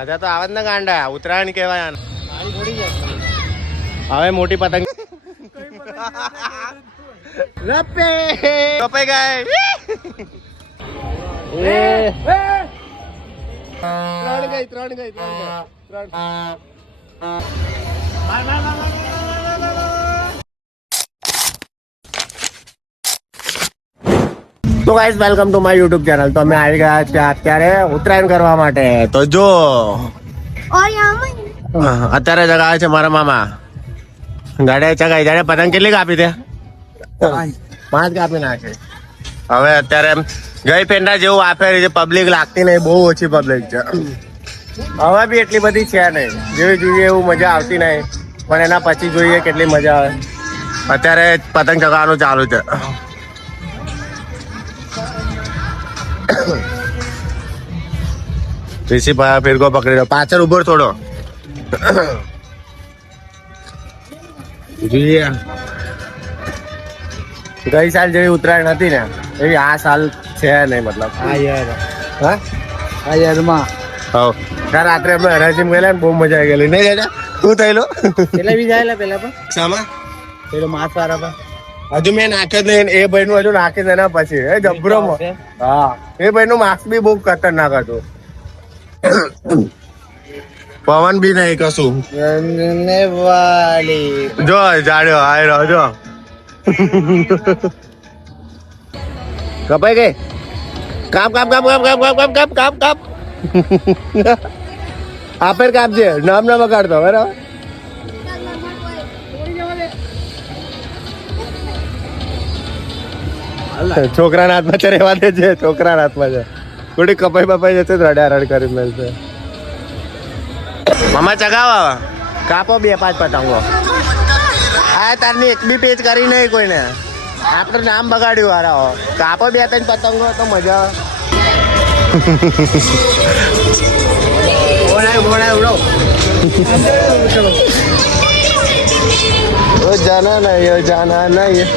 મજા તો આવે જ ને ગાંડા. ઉત્તરાયણ કહેવાય હવે મોટી પતંગ. રપે. રપે ગાય. એ. ત્રણ ગઈ ત્રણ ગઈ ત્રણ ગઈ ત્રણ તો guys welcome to my YouTube channel તો અમે આવી ગયા છે અત્યારે ઉત્તરાયણ કરવા માટે. તો જો. અત્યારે જગાવે છે મારા મામા. ગાડે ચગાઈ જાણે પતંગ કેટલી કાપી દે પાંચ. કાપી નાખે. હવે અત્યારે ગઈ પેંડા જેવું આપે છે પબ્લિક લાગતી નહીં બહુ ઓછી પબ્લિક છે. હવે બી એટલી બધી છે નહીં. જેવી જોઈએ એવું મજા આવતી નહીં. પણ એના પછી જોઈએ કેટલી મજા આવે. અત્યારે પતંગ ચગાવવાનું ચાલુ છે. ઋષિ ભાઈ ફિરકો પકડી લો પાછળ ઊભો થોડો. જોઈએ. ગઈ સાલ જેવી ઉત્તરાયણ હતી ને એવી આ સાલ છે નહીં મતલબ. આ યાર. હા? હા યારમાં. હા ત્યાં રાત્રે આપણે હરાજીમ ગયેલા ને બહુ મજા આવી ગયેલી. નહીં દાદા શું થયેલો? પેલા બી જાયેલા પેલા પણ. સામા પેલો માસ વાળા પણ હજુ મેં નાખ્યો નહીં એ ભાઈ નું હજુ નાખી દે પછી. એ જબરો હા. એ ભાઈ નું માસ્ક બી બહુ ખતરનાક હતું. પવન બી નહીં કશું. જો જાડ્યો આય રહ્યો જો. કપાઈ ગઈ? કાપ કાપ કાપ કાપ કાપ કાપ કાપ કાપ કાપ. કાપ આપે કાપજે નામ ના બગાડતો બરાબર? છોકરાના હાથમાં છે રહેવા દે છે છોકરાના હાથમાં છે. થોડી કપાઈ બપાઈ જશે રડા રડ કરી મળશે મામા ચગાવો કાપો બે પાંચ પતંગો. આ તારની એક બી પેજ કરી નહીં કોઈને. આપણે નામ બગાડ્યું હારા કાપો બે ત્રણ પતંગો તો મજા બોલાય બોલાય ઓ જાના નહીં ઓ જાના નહીં.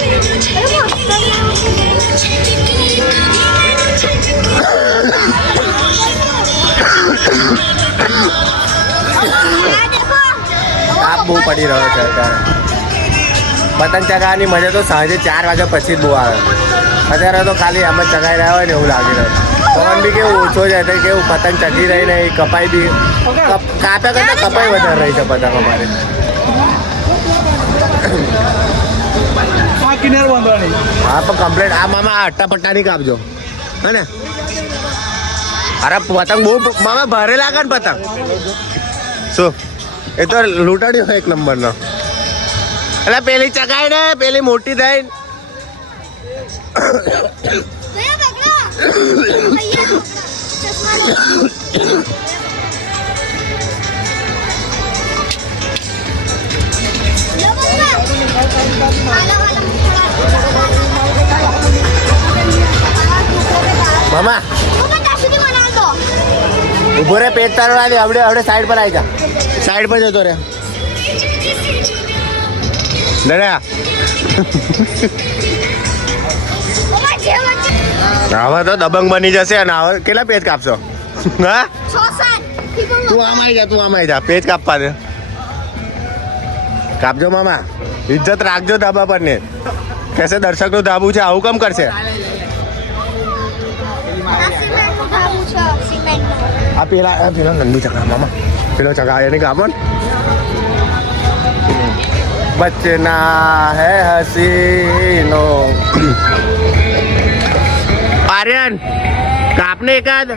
તાપ બહુ પડી રહ્યો છે અત્યારે. પતંગ ચગાવવાની મજા તો સાંજે ચાર વાગ્યા પછી જ બહુ આવે. અત્યારે તો ખાલી આમ જ ચગાઈ રહ્યા હોય ને એવું લાગી રહ્યું. પવન બી કેવું ઓછો છે એટલે કેવું પતંગ ચગી રહી ને કપાઈ બી કાપ્યા કરતા કપાઈ વધારે રહી છે પતંગ અમારે. હા પણ કમ્પ્લેટ આ મામા અટ્ટા પટ્ટા નહીં કાપજો. હે ને? અરે પતંગ બહુ મામા ભારે લાગે ને પતંગ. શું? એ તો લૂંટાડ્યો એક નંબરનો. એટલે પેલી ચગાઈ ને, પેલી મોટી થઈ भैया ઊભો રે, પેટ તારો દે આવડે આવડે સાઈડ પર આવી જા. સાઈડ પર જતો રે. દડા હવે તો દબંગ બની જશે અને હવે કેટલા પેજ કાપશો? હા? તું આમ આવી જા, તું આમ આવી જા. પેજ કાપવા દે. કાપજો મામા. ઇજ્જત રાખજો ધાબા પર ને કેસે દર્શકનું ધાબુ છે, આવું કેમ કરશે? સિમેન્ટ આ પેલા આ પેલો નંદુ ચકા મામા પેલો ચકા એને બચના હે હસીનો આર્યન કાપને એકાદ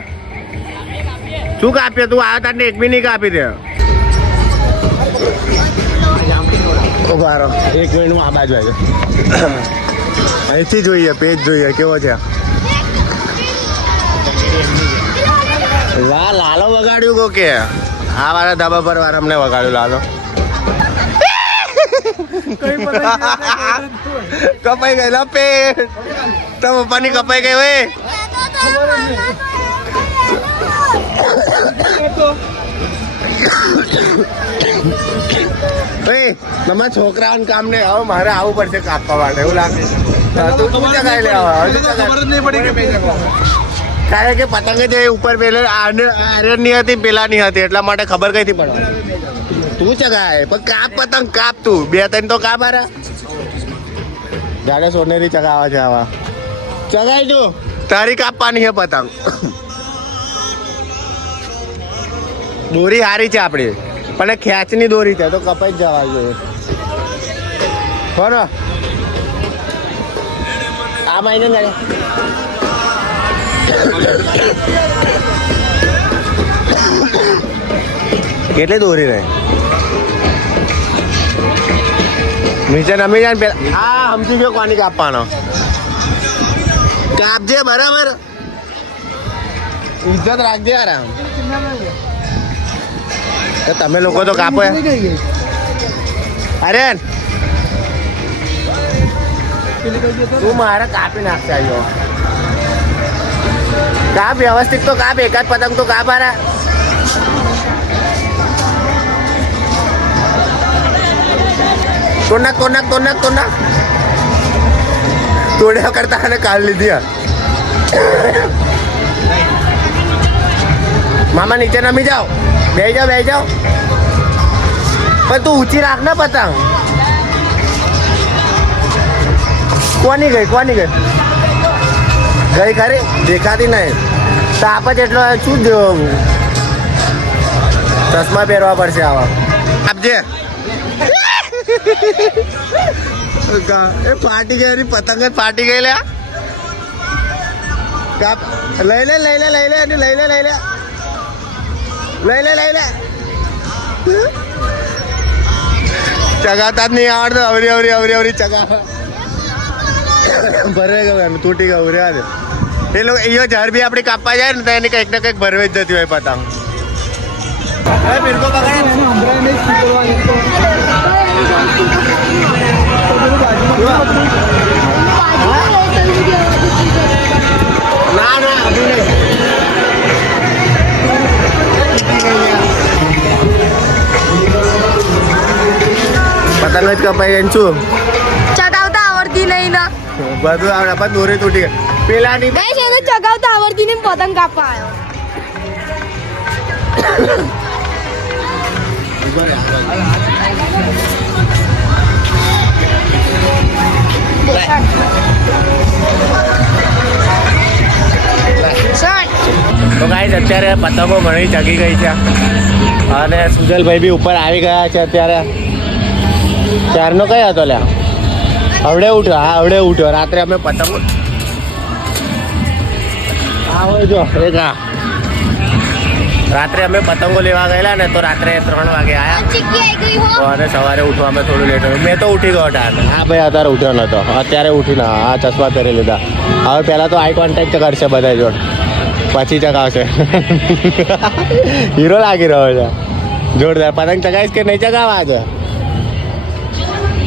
શું કાપ્યો તું આવ્યો તારને એક બી નહીં કાપી દે ઊભા રહો એક મિનિટ આ બાજુ આવ્યો અહીંથી જોઈએ પેજ જોઈએ કેવો છે લા લાલો વગાડ્યું કો કે? આ વાળા ધાબા પર વાર અમને વગાડ્યું લાલો. કપાઈ ગયેલા પે પેટ તો પપ્પાની કપાઈ ગઈ હોય. એ તમારા છોકરાઓને કામ ને હવે મારે આવવું પડશે કાપવા માટે એવું લાગે તું તું ચગાઈ લે હજુ ખબર જ નહીં પડી કે કારણ કે પતંગ જે ઉપર પેલે આર્યનની હતી પેલા ની હતી, એટલા માટે ખબર કઈ થી પડવા તું ચગાય પણ કાપ પતંગ, કાપ તું. બે ત્રણ તો કાપ આરા જાડે સોનેરી ચગાવા છે આવા. ચગાઈ જો. તારી કાપવાની છે પતંગ. દોરી હારી છે આપણી. પણ ખેંચની દોરી છે, તો કપાઈ જ જવા જોઈએ. બરો આ મહિને કેટલી દોરી રહે? મિશન નમી જાય પેલા. આ સમજી ગયો કોની કાપવાનો. કાપજે બરાબર. ઇજ્જત રાખજે આરામ. તમે લોકો તો કાપો. અરે. તું મારે કાપી નાખશે આવ્યો એકાદ પતંગ તો કાપ આરા તોડ નાખ તોડ નાખ તોડ નાખ તોડ નાખ તોડ્યા કરતા અને કાઢ લીધી મામા નીચે નમી જાઓ. બે જાઓ બે જાઓ. પણ તું ઊંચી રાખ ને પતંગ. કોની ગઈ કોની ગઈ? ગઈ ખરી? દેખાતી નહીં. તાપ જ એટલો શું જોવું? ચશ્મા પહેરવા પડશે આવા. આપજે એ ફાટી ગઈ પતંગ જ ફાટી ગઈ લે લઈ લે લઈ લે લઈ લે એની લઈ લે લઈ લે. લઈ લે લઈ લે. ચગાતા જ નહીં આવડતો અવરી અવરી અવરી અવરી ચગા. ભરે ગયો એમ તૂટી ગયું રે આજે એ લોકો એ ઝાડ બી આપણે કાપવા જાય ને તો એને કંઈક ને કંઈક ભરવે જ જતી હોય પતંગ. ના. ના અભી પતંગ જ કપાઈ જાય ને શું? ચગાવતા આવડતી નહીં ના. બધું આવડે પણ દોરી તૂટી ગઈ. પેલાની ગઈ છે ચગાવતા આવડતી નહીં પતંગ કાપવા આવ્યો. તો ગાઈસ અત્યારે પતંગો ઘણી ચગી ગઈ છે. અને સુજલભાઈ બી ઉપર આવી ગયા છે અત્યારે. ત્યારનો કયો હતો લ્યા? હવડે ઉઠ્યો હા હવડે ઉઠ્યો. રાત્રે અમે પતંગો હા હોય જો. રાત્રે અમે પતંગો લેવા ગયેલા ને તો રાત્રે ત્રણ વાગે આયા. ચીકી આવી ગઈ હો. તો અને સવારે ઉઠવા અમે થોડું લેટ મેં તો ઉઠી ગયો હતા હા ભાઈ અત્યારે ઉઠ્યો નતો. અત્યારે ઉઠીને આ ચશ્મા પહેરી લીધા. હવે પહેલાં તો આઈ કોન્ટેક્ટ કરશે બધા જોડ. પછી ચગાવશે. હીરો લાગી રહ્યો છે. જોરદાર. પતંગ ચગાવીશ કે નહીં ચગાવવા છે?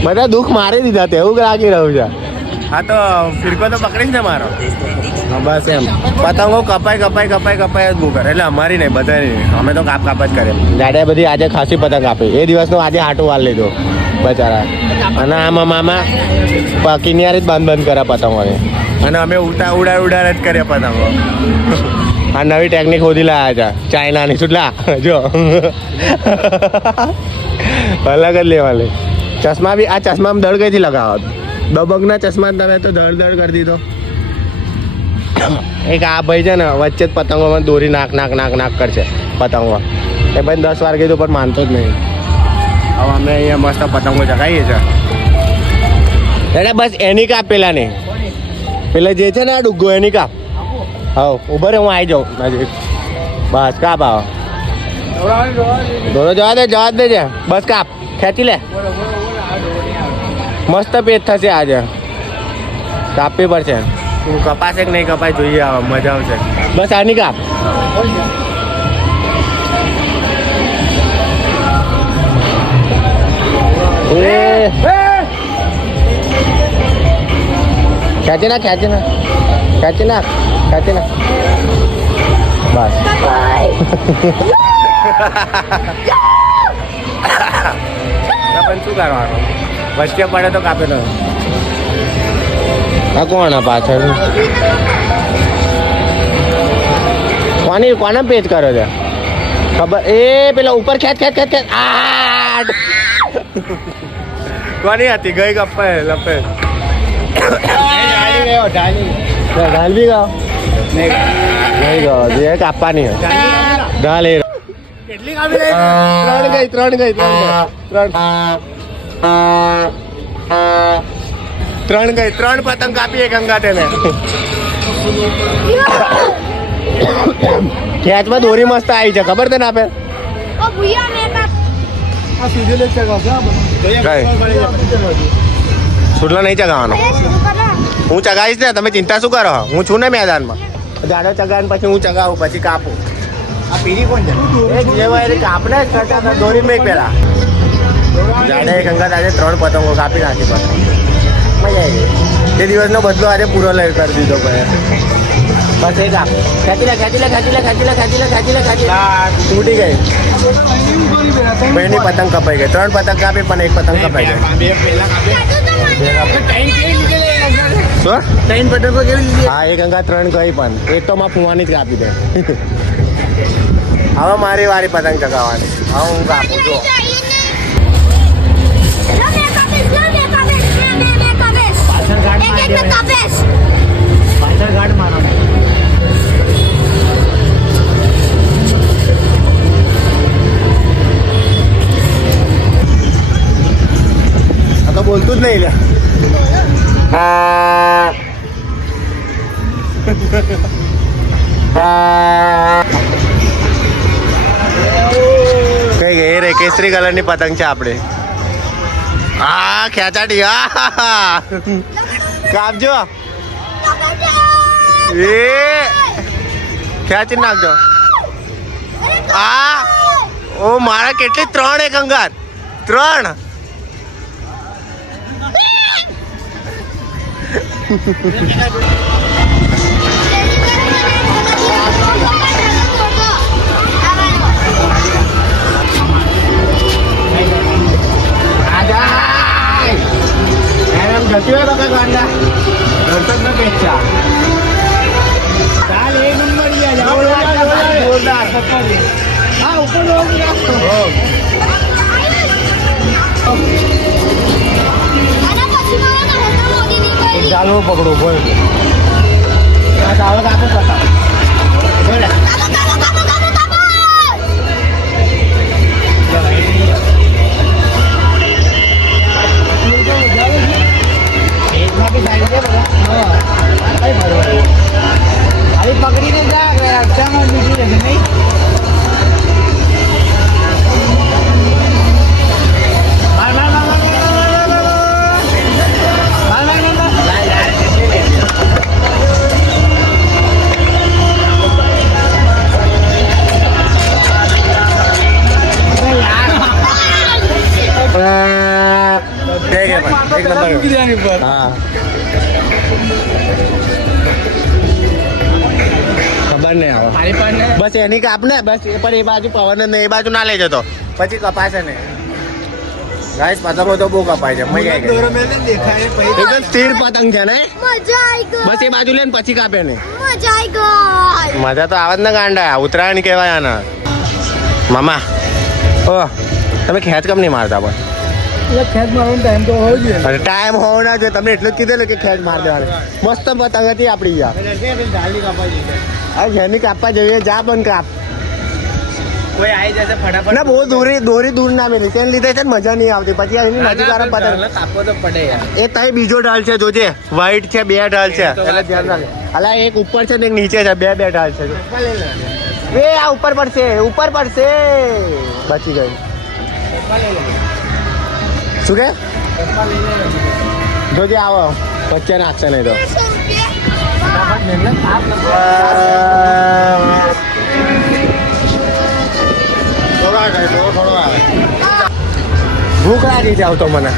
બધા દુઃખ મારી દીધા તે એવું લાગી રહ્યું છે. હા તો ફિરકો તો પકડીશ ને મારો? બસ એમ. પતંગો કપાઈ કપાઈ કપાઈ કપાઈ જ બુકર. એટલે અમારી નહીં, બધાની. અમે તો કાપ કાપ જ કરીએ. દાદાએ બધી આજે ખાસી પતંગ આપી. એ દિવસનો આજે હાટું વાળ લીધો, બચારા. અને આમાં મામા કિનિયારી જ બંધ બંધ કરે પતંગોને. અને અમે ઉડા ઉડા ઉડાડ જ કર્યા પતંગો. આ નવી ટેકનિક શોધી લાયા છે ચાઇનાની. શું લા જો. અલગ જ લેવાની. ચશ્મા બી આ ચશ્મામાં દળ કઈથી લગાવો દબંગના ચશ્મા તમે તો દળ દળ કરી દીધો. એક આ ભાઈ છે ને વચ્ચે જ પતંગોમાં દોરી નાક નાક નાક નાક કરશે પતંગો. એ ભાઈ દસ વાર કીધું પણ માનતો જ નહીં. હવે અમે અહીંયા મસ્ત પતંગો ચગાવીએ છીએ. એટલે બસ એની કાપ પેલા નહીં પેલા જે છે ને આ ડુગ્ગો એની કાપ. હા ઊભો રે હું આવી જાઉં. નજીક. બસ કાપ આવો. દોરો જવા દે જવા દેજે. બસ કાપ. ખેંચી લે. મસ્ત પેજ થશે આજે. કાપવી પડશે. તું કપાશે કે નહીં કપાય જોઈએ આવે મજા આવશે. બસ આની કાપ ખેંચી ના ખેંચી ના ખેંચી ના ખેંચી ના બસ. પણ શું કરવાનું? વચ્ચે પડે તો કાપી લો આ કોણ પાછળ? કોની કોને પેજ કરો છે? ખબર એ પેલા ઉપર ખેંચ ખેંચ ખેંચ ખેંચ. આ કોની હતી? ગઈ ગપ્પે લપે. ઢાલ બી ગાવ નહીં. ગયો. જે કાપવાની હતી. ઢાલ. એ. કેટલી કાપી લઈ ત્રણ ગઈ ત્રણ ગઈ ત્રણ ત્રણ. ત્રણ ગઈ ત્રણ પતંગ કાપીએ એક તેને. ખેંચમાં દોરી મસ્ત આવી છે ખબર છે ને આપે સુટલો નહીં ચગાવવાનો. હું ચગાવીશ ને તમે ચિંતા શું કરો? હું છું ને મેદાનમાં. જાડો ચગાવીને પછી હું ચગાવું પછી કાપું. આ પીરી કોણ છે? કાપને જ કરતા દોરી મેં પેલા. જાડે એક અંગાત આજે ત્રણ પતંગો કાપી નાખી પતંગ મજા આવી તે દિવસનો બદલો આજે પૂરો લઈ કરી દીધો ભાઈ બસ એક આપ ખેંચી લે ખેંચી લે ખેંચી લે ખેંચી લે ખેંચી લે ખેંચી લે ખેંચી તૂટી ગઈ. બેની પતંગ કપાઈ ગઈ. ત્રણ પતંગ કાપી પણ એક પતંગ કપાઈ ગઈ. ત્રણ પતંગો કેવી હા એક અંગા ત્રણ ગઈ પણ. એક તો માં ફુવાની જ કાપી દે. હવે મારી વારી પતંગ ચગાવવાની. હવે હું કાપું જો પાછળ ગાંઠ મારી દેવાય. પાછળ ગાંઠ મારવાનો આ તો બોલતું જ નહીં લે કઈ ગઈ કાપજો. એ. ખેંચી નાખજો? આ. ઓ મારા કેટલી ત્રણ એક અંગાર. ત્રણ. એમ જતી હોય તો કઈ ગાંડા દર્શક ને પેચા ચાલ એક નંબર ગયા છે. જોરદાર, જોરદાર. હા ઉપર લોક ગયા. ચાલો એકમાંથી સાઈડ છે બધા. હા. કઈ ભરવા ખાલી પકડીને જા રક્ષામાં બીજું રહેશે નહીં એક નંબર હા ખબર નહીં આવે મારી પાસે બસ એની કાપ ને બસ એ પણ એ બાજુ પવન ને એ બાજુ ના લઈ જતો પછી કપાશે ને ગાઈસ પતંગો તો બહુ કપાય છે મજા આવી ગઈ એકદમ સ્થિર પતંગ છે ને મજા આવી ગઈ બસ એ બાજુ લઈને પછી કાપે ને મજા આવી ગઈ મજા તો આવે જ ને ગાંડા ઉત્તરાયણ કહેવાય આના મામા ઓ તમે ખેંચ કમ નહીં મારતા પણ ખેત મારવાનો ટાઈમ તો હોવો જોઈએ અરે ટાઈમ હોવો ના જોઈએ. તમને એટલું જ કીધેલું કે ખેંચ માર દેવાનો. મસ્ત પતંગ હતી આપણી યાર આ જેની કાપવા જોઈએ જા પણ કાપ. કોઈ આવી જશે ફટાફટ. ના બહુ દોરી દોરી દૂર ના મેલી. તેને લીધે છે ને મજા નહીં આવતી. પછી આ એની નજીક વાળા પતંગ. કાપવો તો પડે યાર. એ તઈ બીજો ઢાલ છે જોજે. વ્હાઈટ છે બે ઢાલ છે. એટલે ધ્યાન રાખ અલા એક ઉપર છે ને એક નીચે છે. બે બે ઢાલ છે એ આ ઉપર પડશે ઉપર પડશે. બચી ગઈ શું કે? જોજે આવો વચ્ચે નાખશે નહીં તો ભૂખ લાગી જાવ તો મને.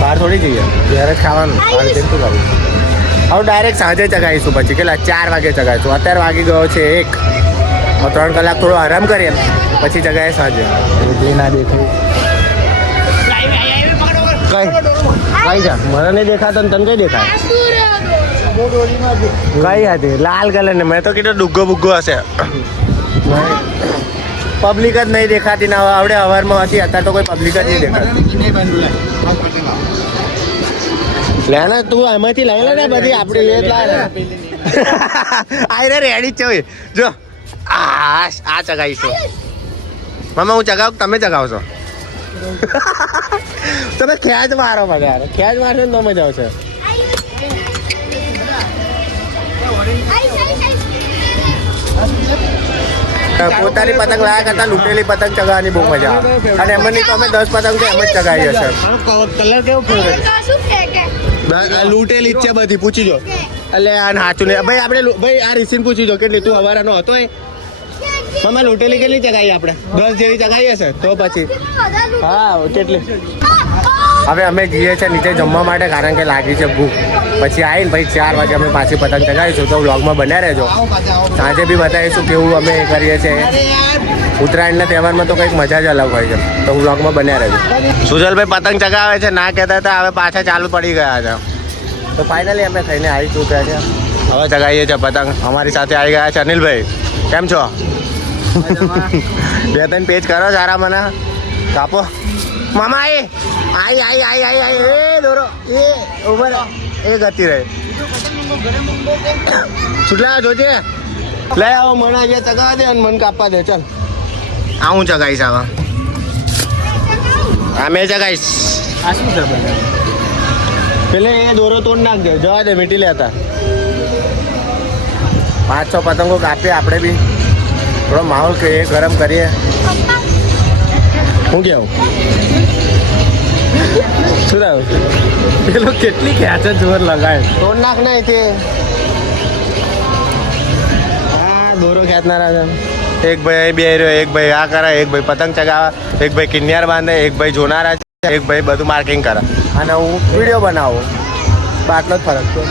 બહાર થોડી જઈએ. ઘરે જ ખાવાનું. બહાર જઈને શું કરવું હવે ડાયરેક્ટ સાંજે ચગાવીશું પછી. કેટલા? ચાર વાગે ચગાવીશું. અત્યારે વાગી ગયો છે એક. ત્રણ કલાક થોડો આરામ કરીએ. પછી ચગાવીએ સાંજે. એટલી ના દેખાય. કઈ? કઈ જા. મને નહીં દેખાતો ને તને કઈ દેખાય? કઈ હતી લાલ કલર ને. મેં તો કીધું ડુગ્ગો બુગ્ગો હશે. પબ્લિક જ નહીં દેખાતી ના આવડે અવારમાં હતી. અત્યારે તો કોઈ પબ્લિક જ નહીં દેખાતી. લેના તું એમાંથી લઈ લે ને બધી આપડી એ જ લાય આઈ રે રેડી છે જો. આ આ ચગાવીશું. મામા, હું ચગાવ તમે ચગાવશો? તમે ખેંચ મારો મને યાર. ખેંચ મારશો ને તો મજા આવશે. પોતાની પતંગ લાયા કરતા લૂંટેલી પતંગ ચગાવવાની બહુ મજા આવે. અને એમની તો અમે દસ પતંગ તો એમ જ ચગાવી હશે કલર કેવો લૂંટેલી જ છે બધી. પૂછી જો એટલે આ નાચું ને ભાઈ આપણે ભાઈ આ રીસીન પૂછી જો કે તું હવારાનો હતો એ? મમ્મા લૂંટેલી કેટલી ચગાવી આપણે? દસ જેવી ચગાવી હશે તો પછી. હા, કેટલી? હવે અમે જઈએ છીએ નીચે જમવા માટે, કારણ કે લાગી છે ભૂખ. પછી આવીને પછી ચાર વાગે અમે પાછી પતંગ ચગાવીશું, તો વ્લોગમાં બન્યા રહેજો. સાંજે બી બતાવીશું કેવું અમે કરીએ છીએ ઉત્તરાયણના તહેવારમાં તો કંઈક મજા જ અલગ હોય છે, તો હું વ્લોગમાં બન્યા રહેજો. સુજલભાઈ પતંગ ચગાવે છે, ના કહેતા હતા, હવે પાછા ચાલુ પડી ગયા છે. તો ફાઇનલી અમે થઈને આવી ચૂક્યા છે. હવે ચગાવીએ છીએ પતંગ. અમારી સાથે આવી ગયા છે અનિલભાઈ. કેમ છો? બે ત્રણ પેજ કરો સારા મને. કાપો. મામા એ આઈ આઈ આઈ આઈ આઈ. એ દોરો. એ ઉભર એ ગતિ રહે. છૂટલા જોજે. લઈ આવો મને અહીંયા ચગાવા દે અને મન કાપવા દે. ચાલ. આ હું ચગાવીશ આવા. હા મેં ચગાવીશ. આ શું છે પેલે એ દોરો તોડ નાખજે જવા દે મીટી લેતા. પાંચ છ પતંગો કાપીએ આપણે બી. થોડો માહોલ કે એ ગરમ કરીએ. શું કેવું શું થયું પેલો કેટલી ખેંચે જોર લગાય તોડ નાખ ને તે હા દોરો ખેંચનારા છે. એક ભાઈ અહીં બે રહ્યો એક ભાઈ આ કરે એક ભાઈ પતંગ ચગાવે એક ભાઈ કિન્યાર બાંધે એક ભાઈ જોનારા છે એક ભાઈ બધું માર્કિંગ કરે. અને હું વીડિયો બનાવું. બાટલો જ ફરક છે.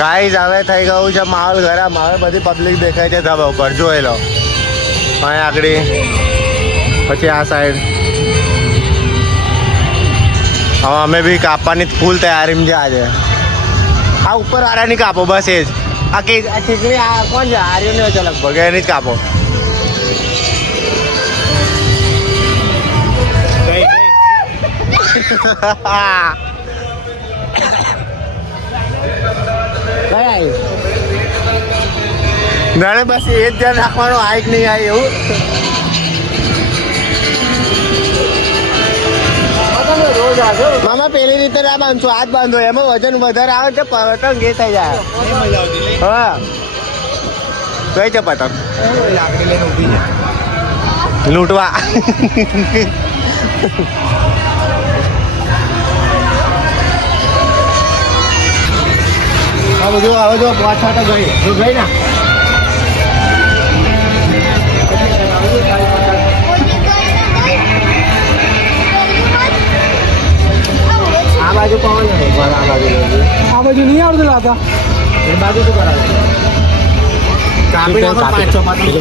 ગાઈઝ હવે થઈ ગયું છે માહોલ ગરમ. હવે બધી પબ્લિક દેખાય છે ધબો ઉપર. જોઈ લો. અહીં આગળ. પછી આ સાઈડ હવે અમે બી કાપવાની ફૂલ તૈયારીમાં છે આજે. આ ઉપર આરાની કાપો બસ એ જ. આ કે આ ચીકણી આ કોણ છે? આર્યનો છે લગભગ એની જ કાપો. ગઈ, ગઈ. કઈ આવી નાણે બસ એ જ ધ્યાન રાખવાનું, આ નહીં આવે એવું. મામા, પેલી રીતે ના બાંધશો હાથ બાંધો. એમાં વજન વધારે આવે તો પતંગ એ થઈ જાય. હા. કઈ છે પતંગ. લૂંટવા. આ બધું આવે જો પાંચ તો ગઈ ગઈ ને. બાજુ પવન આ બાજુ આ બાજુ નહીં આવડતું લાતા? એ બાજુ શું કરાવે. કાપી નાખો પાંચ છ પતંગ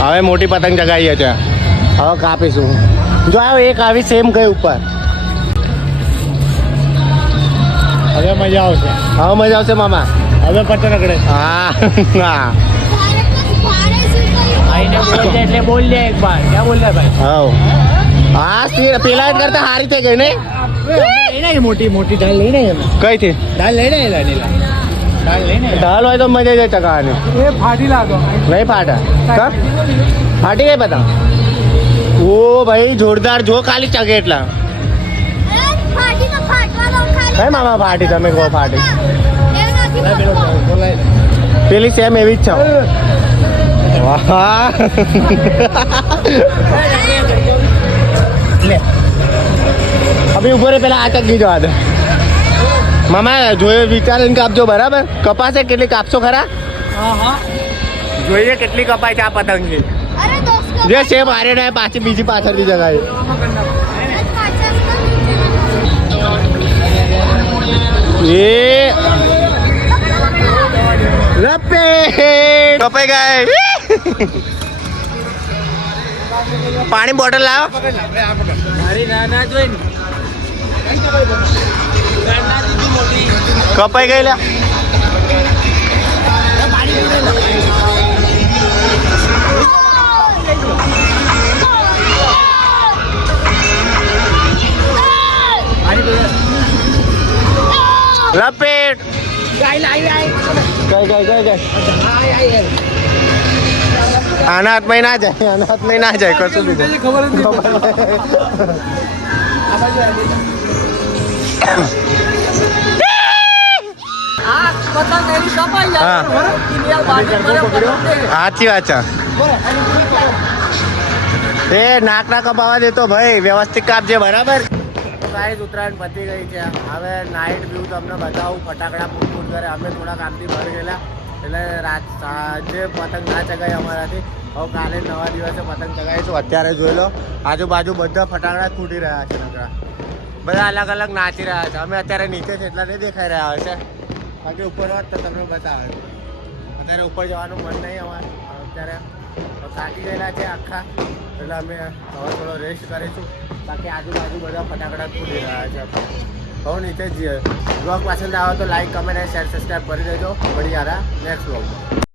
હવે મોટી પતંગ ચગાવીએ છે હવે કાપીશું. જો આવ્યો એક આવી સેમ ગઈ ઉપર. હવે મજા આવશે. હવે મજા આવશે મામા. હવે પતંગ રગડે. હા હા. પેલા કરતા સારી થઈ ગઈ નહીં? મોટી મોટી લઈને કઈ થી લઈને હોય તો મજા જાય ચકાવાની. એ ફાટી લાગો. નહીં ફાટા. ફાટી ગઈ પતંગ ઓ ભાઈ જોરદાર. જો ખાલી ચગે એટલા. કઈ મામા ફાટી. તમે કહો ફાટી. પેલી સેમ એવી જ છે. વાહ હવે ઊભો રે પેલા આ ચગી જવા દે મામા જોયે વિચારીને કાપજો બરાબર કપાશે કેટલી કાપશો ખરા હા હા. જોઈએ કેટલી કપાય છે આ પતંગની જે સેમ હારે ને પાછી બીજી પાછળથી જગાય. એ લપે કપાઈ ગઈ. પાણી બોટલ લાવો. મારી ના ના જોઈ ને. કપાઈ ગઈ લ્યા લપેટ. ગઈ ગઈ ગઈ ગઈ આના હાથમાં ના જાય આના હાથમાં ના જાય કશું ખબર બાજુ દે. સાચી વાત છે. એ નાકડા કપાવા દેતો ભાઈ વ્યવસ્થિત કાપજે બરાબર. ગાઈસ ઉત્તરાયણ પતી ગઈ છે. હવે નાઇટ વ્યૂ તમને બતાવું. ફટાકડા ફૂટ કરે. અમે થોડા કામથી બહાર ગયેલા. એટલે રાત સાંજે પતંગ ના ચગાવી અમારાથી. હવે કાલે નવા દિવસે પતંગ ચગાવીશું. અત્યારે જોઈ લો, આજુબાજુ બધા ફટાકડા ફૂટી રહ્યા છે નકરા. બધા અલગ અલગ નાચી રહ્યા છે. અમે અત્યારે નીચે છે એટલા નહીં દેખાઈ રહ્યા હશે બાકી ઉપર હોત તો તમને બતાવે. અત્યારે ઉપર જવાનું મન નહીં અમારે. અત્યારે થાકી ગયેલા છે આખા. એટલે અમે હવે થોડો રેસ્ટ કરીશું. બાકી આજુબાજુ બધા ફટાકડા ફૂટી રહ્યા છે. બહુ નીચે જ બ્લોગ પસંદ આવે તો લાઈક કમેન્ટ અને શેર સબસ્ક્રાઈબ કરી દેજો. મળી યાર નેક્સ્ટ બ્લોગમાં